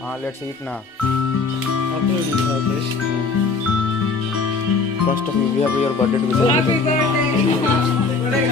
Let's eat now. After eating our dish. First of all, we have your birthday to be Happy celebrated. birthday.